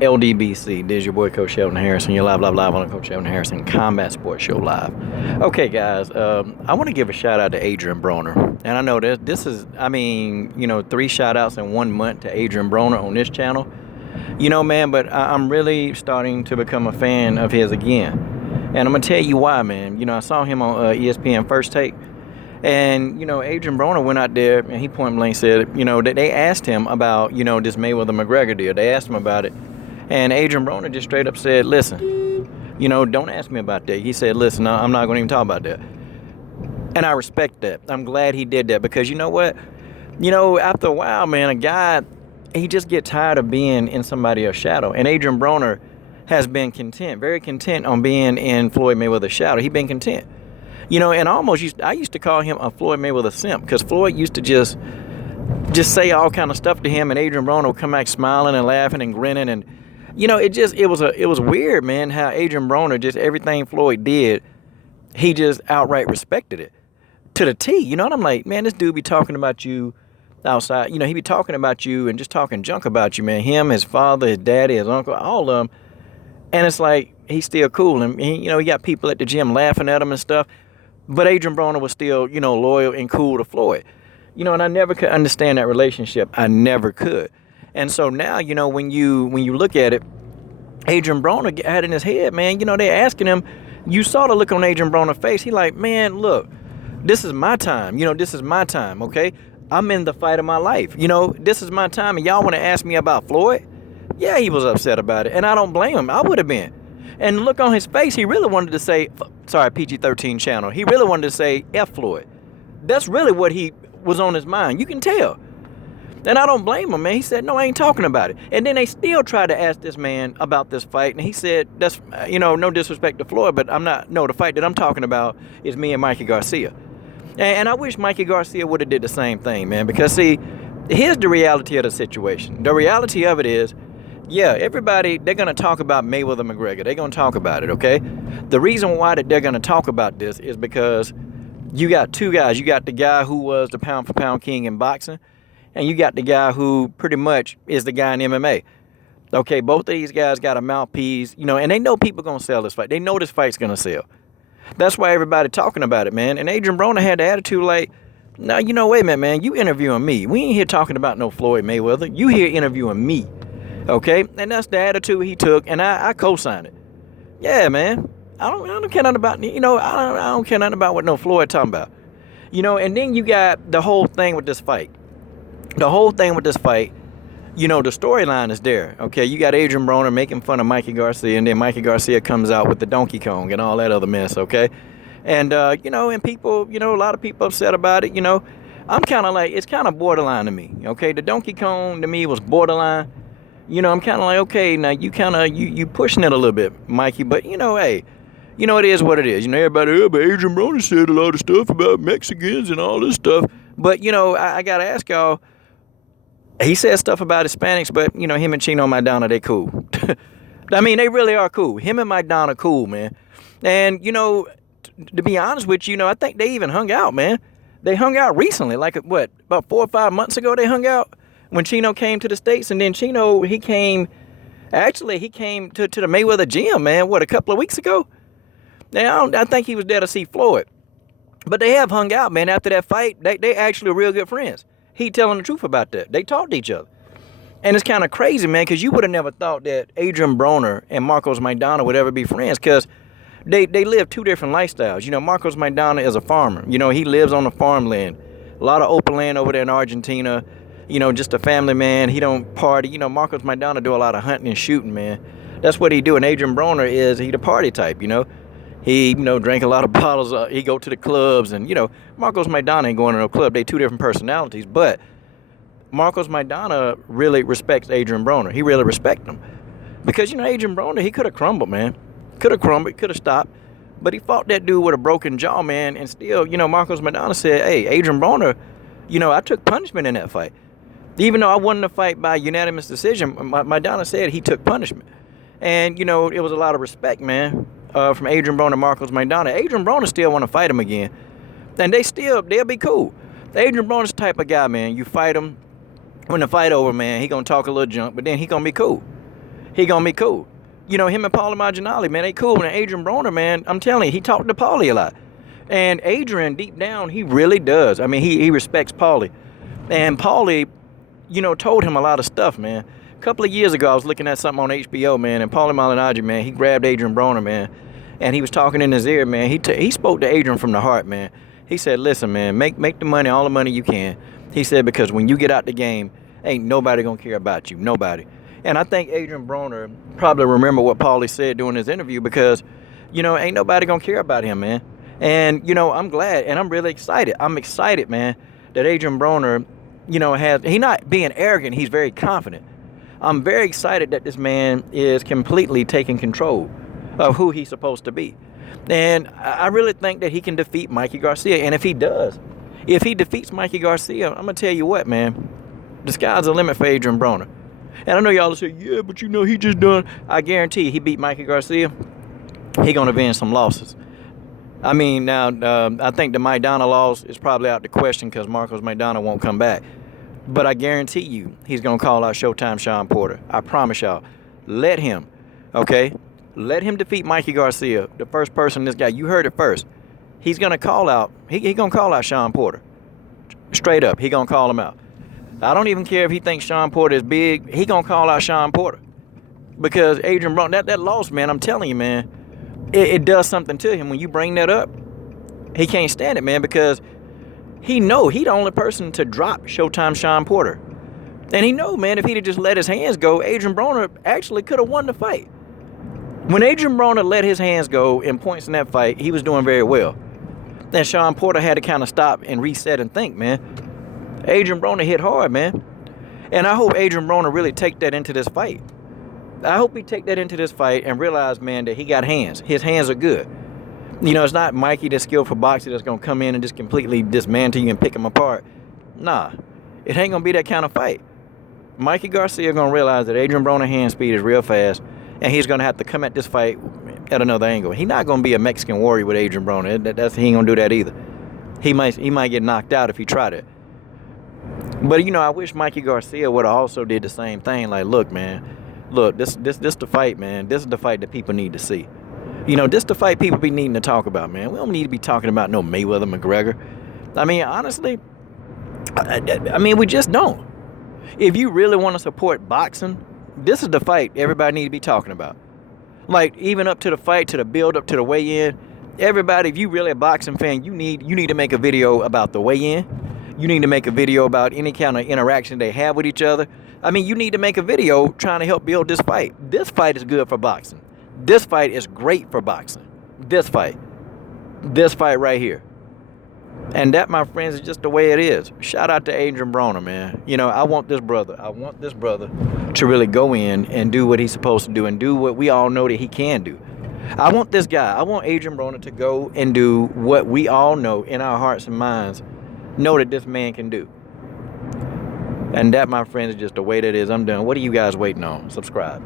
LDBC. This is your boy Coach Sheldon Harrison. You're live on the Coach Sheldon Harrison Combat Sports Show live. Okay, guys, I want to give a shout out to Adrian Broner. And I know that this is, 3 shout outs in 1 month to Adrian Broner on this channel. Man, but I'm really starting to become a fan of his again. And I'm going to tell you why, man. I saw him on ESPN First Take. And, Adrian Broner went out there and he point blank said, that they asked him about, this Mayweather Mcgregor deal. They asked him about it. And Adrian Broner just straight up said, listen, don't ask me about that. He said, listen, I'm not going to even talk about that. And I respect that. I'm glad he did that because you know what? After a while, man, a guy, he just get tired of being in somebody else's shadow. And Adrian Broner has been content, very content on being in Floyd Mayweather's shadow. He's been content. And I used to call him a Floyd Mayweather simp because Floyd used to just say all kind of stuff to him and Adrian Broner would come back smiling and laughing and grinning and it was weird, man, how Adrian Broner just everything Floyd did, he just outright respected it to the T. And I'm like, man, this dude be talking about you outside. He be talking about you and just talking junk about you, man. Him, his father, his daddy, his uncle, all of them. And it's like he's still cool. And he got people at the gym laughing at him and stuff. But Adrian Broner was still, loyal and cool to Floyd. And I never could understand that relationship. I never could. And so now, when you look at it, Adrian Broner had in his head, man, they asking him, you saw the look on Adrian Broner's face. He like, man, look, this is my time. This is my time, okay? I'm in the fight of my life. This is my time. And y'all want to ask me about Floyd? Yeah, he was upset about it. And I don't blame him. I would have been. And look on his face, he really wanted to say, sorry, PG-13 channel. He really wanted to say F Floyd. That's really what he was on his mind. You can tell. And I don't blame him, man. He said, no, I ain't talking about it. And then they still tried to ask this man about this fight. And he said, that's, no disrespect to Floyd, but the fight that I'm talking about is me and Mikey Garcia. And I wish Mikey Garcia would have did the same thing, man. Because, see, here's the reality of the situation. The reality of it is, yeah, everybody, they're going to talk about Mayweather McGregor. They're going to talk about it, okay? The reason why that they're going to talk about this is because you got two guys. You got the guy who was the pound-for-pound king in boxing, and you got the guy who pretty much is the guy in MMA. Okay, both of these guys got a mouthpiece, and they know people going to sell this fight. They know this fight's going to sell. That's why everybody talking about it, man. And Adrian Broner had the attitude like, no, wait a minute, man. You interviewing me. We ain't here talking about no Floyd Mayweather. You here interviewing me. Okay? And that's the attitude he took, and I co-signed it. Yeah, man. I don't care nothing about, I don't care nothing about what no Floyd talking about. And then you got the whole thing with this fight. The whole thing with this fight, the storyline is there. Okay, you got Adrian Broner making fun of Mikey Garcia, and then Mikey Garcia comes out with the Donkey Kong and all that other mess, okay? And, and people, a lot of people upset about it, I'm kind of like, it's kind of borderline to me, okay? The Donkey Kong to me was borderline. I'm kind of like, okay, now you kind of, you pushing it a little bit, Mikey, but, hey, it is what it is. Everybody, but Adrian Broner said a lot of stuff about Mexicans and all this stuff. But, I got to ask y'all, he said stuff about Hispanics, but, him and Chino Maidana, they cool. They really are cool. Him and Maidana cool, man. And, to be honest with you, I think they even hung out, man. They hung out recently, like, about 4 or 5 months ago they hung out when Chino came to the States. And then Chino, he came to the Mayweather gym, man, a couple of weeks ago? Now, I think he was there to see Floyd. But they have hung out, man. After that fight, they actually are real good friends. He telling the truth about that. They talked to each other. And it's kind of crazy, man, because you would have never thought that Adrian Broner and Marcos Maidana would ever be friends because they live two different lifestyles. Marcos Maidana is a farmer. He lives on the farmland. A lot of open land over there in Argentina. Just a family man. He don't party. Marcos Maidana do a lot of hunting and shooting, man. That's what he do. And Adrian Broner he the party type, He, drank a lot of bottles. He go to the clubs. And, Marcos Maidana ain't going to no club. They two different personalities. But Marcos Maidana really respects Adrian Broner. He really respects him. Because, Adrian Broner, he could have crumbled, man. Could have crumbled. Could have stopped. But he fought that dude with a broken jaw, man. And still, Marcos Maidana said, hey, Adrian Broner, I took punishment in that fight. Even though I won the fight by unanimous decision, Maidana said he took punishment. And, it was a lot of respect, man. From Adrian Broner, Marcos Maidana. Adrian Broner still want to fight him again. And they'll be cool. Adrian Broner's the type of guy, man. You fight him, when the fight over, man, he going to talk a little junk, but then he going to be cool. he gonna be cool. You know, him and Paulie Malignaggi, man, they cool. And Adrian Broner, man, I'm telling you, he talked to Paulie a lot. And Adrian, deep down, he really does. I mean, he respects Paulie. And Paulie, you know, told him a lot of stuff, man. A couple of years ago, I was looking at something on HBO, man, and Paulie Malignaggi, man, he grabbed Adrian Broner, man, and he was talking in his ear, man. He spoke to Adrian from the heart, man. He said, listen, man, make the money, all the money you can. He said, because when you get out the game, ain't nobody gonna care about you, nobody. And I think Adrian Broner probably remember what Paulie said during his interview, because, you know, ain't nobody gonna care about him, man. And, you know, I'm glad, and I'm really excited. I'm excited, man, that Adrian Broner, you know, he's not being arrogant, he's very confident. I'm very excited that this man is completely taking control of who he's supposed to be. And I really think that he can defeat Mikey Garcia. And if he does, if he defeats Mikey Garcia, I'm going to tell you what, man, the sky's the limit for Adrian Broner. And I know y'all will say, yeah, but you know, he just done. I guarantee you, he beat Mikey Garcia, he going to avenge some losses. I mean, now, I think the Maidana loss is probably out the question because Marcos Maidana won't come back. But I guarantee you, he's going to call out Showtime Sean Porter. I promise y'all. Let him, okay? Let him defeat Mikey Garcia, the first person, this guy. You heard it first. He's going to call out, he going to call out Sean Porter. Straight up, he going to call him out. I don't even care if he thinks Sean Porter is big. He going to call out Sean Porter. Because Adrian Broner, that loss, man, I'm telling you, man, it does something to him. When you bring that up, he can't stand it, man, because he the only person to drop Showtime Sean Porter. And he man, if he'd have just let his hands go, Adrian Broner actually could have won the fight. When Adrian Broner let his hands go in points in that fight, he was doing very well. Then Sean Porter had to kind of stop and reset and think, man. Adrian Broner hit hard, man. And I hope Adrian Broner really take that into this fight. I hope he take that into this fight and realize, man, that he got hands. His hands are good. You know, it's not Mikey that's skilled for boxing that's going to come in and just completely dismantle you and pick him apart. Nah, it ain't going to be that kind of fight. Mikey Garcia going to realize that Adrian Broner's hand speed is real fast, and he's going to have to come at this fight at another angle. He's not going to be a Mexican warrior with Adrian Broner. He ain't going to do that either. He might get knocked out if he tried it. But, you know, I wish Mikey Garcia would have also did the same thing. Like, look, man, this the fight, man. This is the fight that people need to see. You know, this the fight people be needing to talk about, man. We don't need to be talking about no Mayweather, McGregor. I mean, honestly, I mean, we just don't. If you really want to support boxing, this is the fight everybody need to be talking about. Like, even up to the fight, to the build up to the weigh-in, everybody, if you really a boxing fan, you need to make a video about the weigh-in. You need to make a video about any kind of interaction they have with each other. I mean, you need to make a video trying to help build this fight. This fight is good for boxing. This fight is great for boxing. This fight right here. And that, my friends, is just the way it is. Shout out to Adrian Broner, man. You know, I want this brother to really go in and do what he's supposed to do and do what we all know that he can do. I want this guy, I want Adrian Broner to go and do what we all know in our hearts and minds know that this man can do. And that, my friends, is just the way that it is. I'm done. What are you guys waiting on? Subscribe.